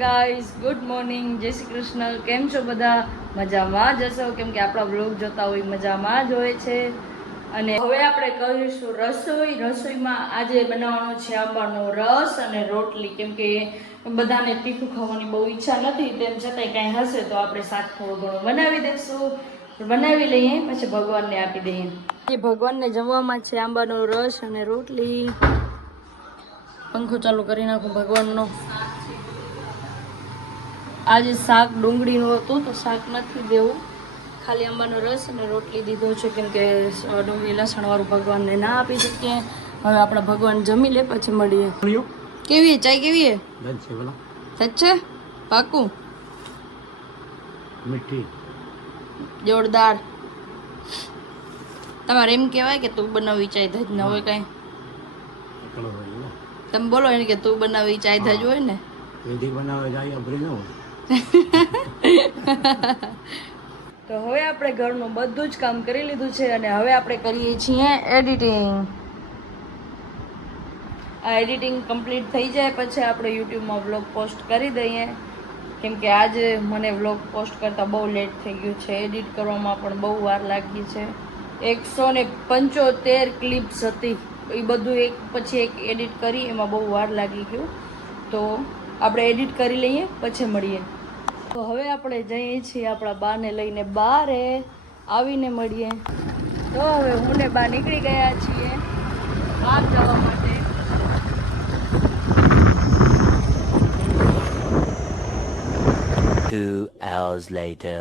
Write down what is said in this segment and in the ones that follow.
Guys, good morning, જય શ્રી કૃષ્ણ. કેમ છો બધા? મજામાં જ હશો, કેમ કે આપણા બ્લોગ જોતા હોય મજામાં જ હોય છે. અને હવે આપણે કરીશું રસોઈમાં આજે બનાવવાનો છે આંબાનો રસ અને રોટલી. કેમ કે બધાને તીખું ખાવાની બહુ ઈચ્છા નથી, તેમ છતાંય કાંઈ હશે તો આપણે શાક થોડું ઘણું બનાવી દઈશું. બનાવી લઈએ પછી ભગવાનને આપી દઈએ. એ ભગવાનને જમવામાં છે આંબાનો રસ અને રોટલી. પંખો ચાલુ કરી નાખું ભગવાનનો. આજે શાક ડુંગળીનું હતું તો શાક નથી દેવું, ખાલી આંબાનો રસ અને રોટલી દીધો છે, કેમ કે ડુંગળી લસણવાળું ભગવાનને ના આપી શકીએ. હવે આપણા ભગવાન જમી લે પછી મળીએ. કેવી ચાય કેવી છે? પાકું મીઠી જોરદાર. તમારે એમ કહેવાય કે તું બનાવી ચાય ધજ ન હોય કાંઈ? તમે બોલો એને કે તું બનાવી ચાય ધજ હોય ને. બનાવે જાય અભરી ન હોય. તો હવે આપણે ઘરનું બધું જ કામ કરી લીધું છે અને હવે આપણે કરીએ છીએ એડિટિંગ. આ એડિટિંગ કમ્પ્લીટ થઈ જાય પછી આપણે યુટ્યુબમાં વ્લોગ પોસ્ટ કરી દઈએ, કેમ કે આજે મને વ્લોગ પોસ્ટ કરતાં બહુ લેટ થઈ ગયું છે. એડિટ કરવામાં પણ બહુ વાર લાગી છે. 175 ક્લિપ્સ હતી, એ બધું એક પછી એક એડિટ કરી એમાં બહુ વાર લાગી ગયું. તો આપણે એડિટ કરી લઈએ પછી મળીએ. તો હવે આપણે જઈએ છીએ આપણા બાને લઈને બારે, આવીને મળીએ. તો હવે હું ને બા નીકળી ગયા છીએ બહાર જવા માટે. 2 hours later.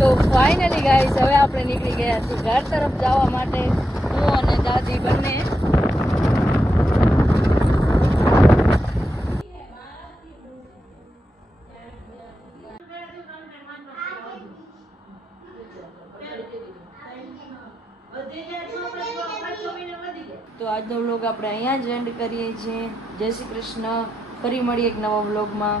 તો ફાઇનલી ગાઈસ, હવે આપણે નીકળી ગયા છીએ ઘર તરફ જવા માટે, હું અને દાદી બંને. તો આજનો વ્લોગ આપણે અહીંયા જ એન્ડ કરીએ છીએ. જય શ્રી કૃષ્ણ. ફરી મળીએ એક નવા વ્લોગમાં.